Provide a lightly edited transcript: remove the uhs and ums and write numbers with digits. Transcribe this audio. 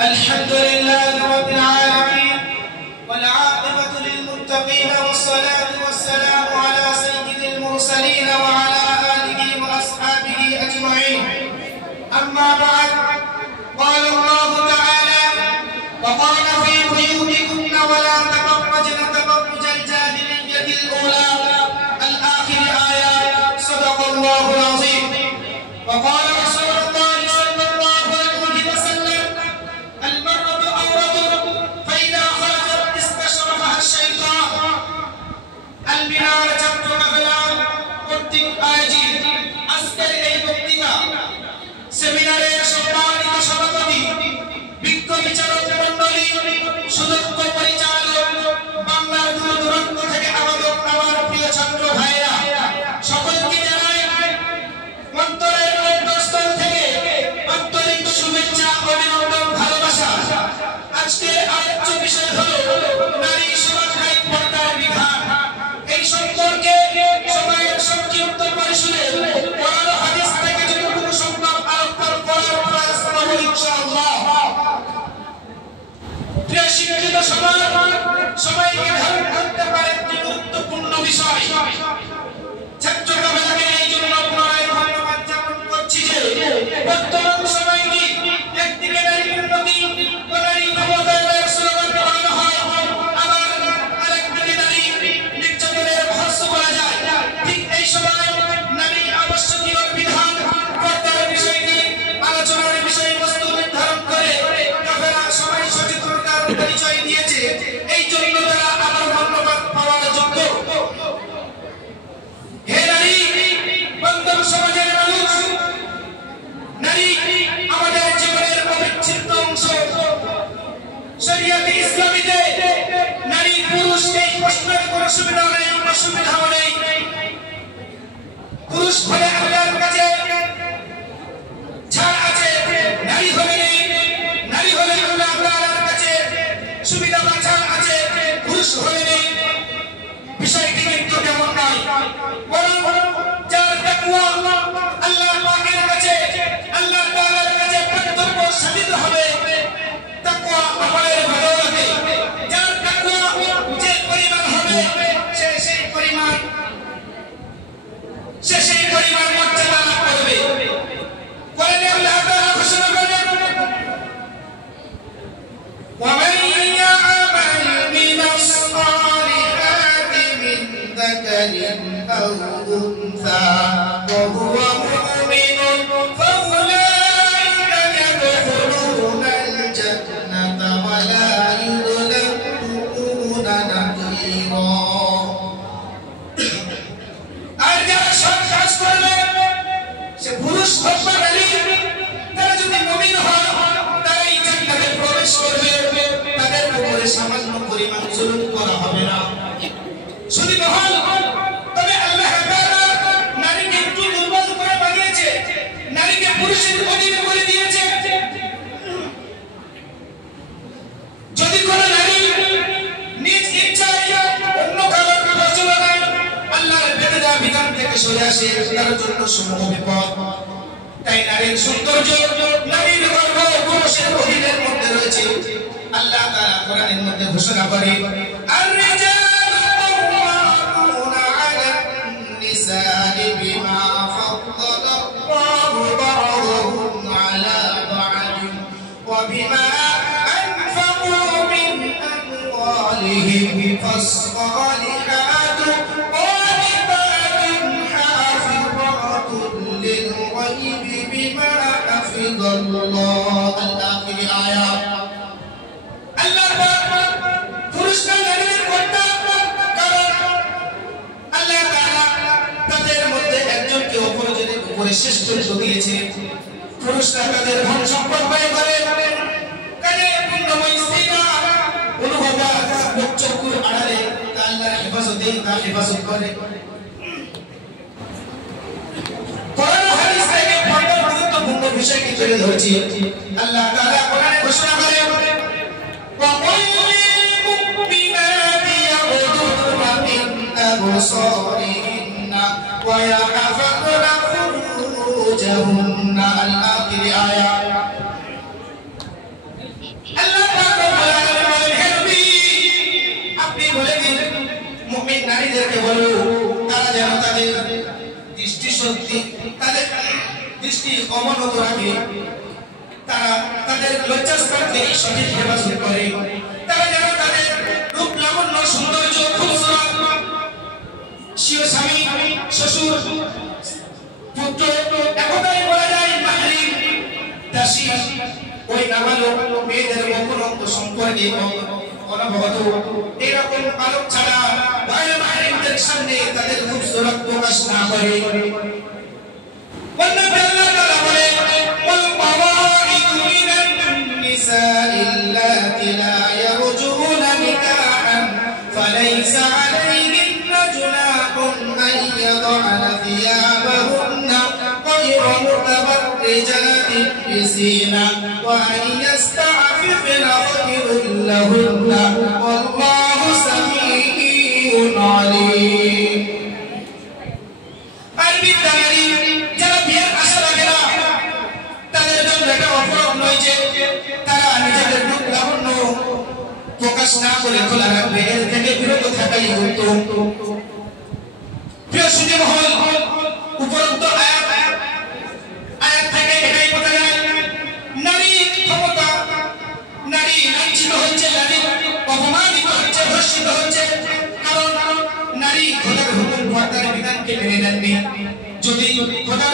الحمد لله رب العالمين والعاقبة للمتقين والصلاة والسلام على سيد المرسلين وعلى آله وأصحابه أجمعين. أما بعد، قال الله تعالى: وقال في بيوتكن ولا تبرجن تبرج الجاهلية الأولى الآخر آيات. صدق الله العظيم. وقال رسول الله صلى الله عليه وسلم: المرأة عورة فإذا خرجت استشرفها الشيطان। البنار chapter কাফেলা কর্তৃক আয়োজিত আজকের এই বক্তৃতা সেমিনারের সম্মানিত সভাপতি, বিজ্ঞ বিচারক মণ্ডলী, সুদক্ষ পরিচালক, বাংলার দূর দূরান্ত থেকে আগত আমার প্রিয় ছাত্র ভাইরা, সকলকে জানাই অন্তরের অন্তঃস্থল থেকে আন্তরিক শুভেচ্ছা, অভিনন্দন, ভালোবাসা। আজকের আলোচ্য বিষয় হলো নারী সমাজের পর্দার বিধান। এই সম্পর্কে সময়ের সংক্ষিপ্ত পরিসরে কোরআন হাদিস থেকে যতটুকু সম্ভব আলোচনা করার প্রয়াস করব ইনশাআল্লাহ। প্রিয় শিক্ষিত সমাজ, সবাইকে ধারণ করতে পারে একটি গুরুত্বপূর্ণ বিষয়। ছাত্র কাফেলাকে এই জন্য পুনরায় ধন্যবাদ জ্ঞাপন করছি যে বর্তমান সময় কি একদিকে নারী উন্নতি ও নারী ক্ষমতায়নের স্লোগান দেওয়ানো হয়, আবার আরেকদিকে নারী নির্যাতনের রহস্য করা যায়। ঠিক এই সময় নারী আবশ্যকীয় বিধান পর্দার বিষয়টি আলোচনার বিষয়বস্তু নির্ধারণ করে কাফেলা সবাই সচেতনতার পরিচয় দিয়েছে। এই জন্য তারা আবার ধন্যবাদ পাওয়ার যোগ্য। হে নারী, বন্ধন সমাজের মানুষ, নারী আমাদের জীবনের অবিচ্ছেদ্য অংশ। শরিয়াতে ইসলামীতে নারী পুরুষ এই প্রশ্নের কোনো সুবিধা নেই, অসুবিধাও নেই। পুরুষ হলে আল্লাহর কাছে ছাড় আছে, নারী হলে নেই। নারী হলে আল্লাহ তাআলার কাছে সুবিধা বা ছাড় আছে, পুরুষ হলে নেই। বিষয়টি কিন্তু তেমন নয়, বরং যার তাকওয়া আল্লাহ পাকের কাছে, আল্লাহ তাআলার কাছে প্রত্যক্ষ সাবিত হবে, তাকওয়া আমলের ভালো রাখে। যার তাকওয়া যে পরিমাণ হবে সে সেই পরিমাণ মর্যাদা লাভ করবে। কোরআনে আল্লাহ তাআলা ঘোষণা করেন: ومن يعمل من الصالحات من ذكر أو أنثى وهو مؤمن فأولئك يدخلون الجنة ولا يظلمون نقيرا। আর যারা সৎ কাজ করবে, সে পুরুষ হোক বা নারী, তারা যদি মুমিন হয় তারাই জান্নাতে প্রবেশ করবে। তাদের উপরে সামান্য পরিমাণ জুলুম করা হবে না। শুধু মহান, তবে আল্লাহ তাআলা নারীকে একটু দুর্বল করে বানিয়েছে, নারীকে পুরুষের অধীনে করে দিয়েছে। যদি কোনো নারী নিজ ইচ্ছায় অন্য কারোর প্রচলনায় আল্লাহর বেঁধে দেওয়া বিধান থেকে সরে আসে, তার জন্য সমূহ বিপদ। তাই নারীর সৌন্দর্য, নারীর গর্ব পুরুষের অধীনের মধ্যে রয়েছে। আল্লাহ তাআলা কোরআনের মধ্যে ঘোষণা করে: আর-রিজালু কাওয়ামুনা আলান নিসাই বিমা ফাদ্দালাল্লাহু বা'দাহুম আলা বা'দিন ওয়া বিমা আনফাকু মিন আমওয়ালিহিম ফাস-সালিহাতু قانتاتٌ حافظاتٌ للغيب بما حفظ الله। الآخر آيات। আল্লাহ পাক পুরুষরা নারীদের কর্তা, কারণ আল্লাহ তাআলা তাদের মধ্যে একজনকে অপরজনের উপরে শ্রেষ্ঠত্ব দিয়েছে। পুরুষরা তাদের ধন সম্পদ ব্যয় করে, কাজে পুণ্যময় স্ত্রীরা অনুভবা চক্ষুর আড়ালে আল্লাহর হেফাজতে তা হেফাজত করে। কোরআন হাদিস থেকে পর্দার গুরুত্বপূর্ণ বিষয়টি তুলে ধরেছি। আল্লাহ তাআলা কোরআনে ঘোষণা করে: وَقُلْ لِلْمُؤْمِنَاتِ يَغْضُضْنَ مِنْ أَبْصَارِهِنَّ وَيَحْفَظْنَ فُرُوجَهُنَّ। الآخر آيات। দৃষ্টি অবনত রাখে, তারা তাদের লজ্জাস্থানকে সঠিক হেফাজত করে, তারা যেন তাদের রূপ লাবণ্য সৌন্দর্য খুবসুরত স্বীয় স্বামী শ্বশুর পুত্র একতাই বলা যায় মাহরিম দাসী ওই নাবালক মেয়েদের গোপন অঙ্গ সম্পর্কে অনবগত এরকম আলোক ছাড়া বাইরে মাহরিমদের সামনে তাদের খুবসুরত প্রকাশ না করে। والنبي الله تعالى বলে والقواعد من النساء اللاتي لا يرجون نكاحا فليس عليهن جناح أن يضعن ثيابهن غير متبرجات بزينة وأن يستعففن خير لهن والله سميع عليم। যারা বিয়ের আশা রাখে না তাদের জন্য এটা অপরাধ নয় যে তারা নিজেদের রূপ লাবণ্য প্রকাশ না করে খোলা রাখবে, এর থেকে বিরত থাকাই উত্তম। প্রিয় সুধী মহল, উপরোক্ত আয়াত থেকে এটাই বোঝা যায় নারী ক্ষমতা, নারী লাঞ্ছিত হচ্ছে, নারী অপমানিত হচ্ছে, ধর্ষিত হচ্ছে, কারণ নারী খোদার হুকুম, খোদার বিধানকে মেনে নেননি। যদি খোদার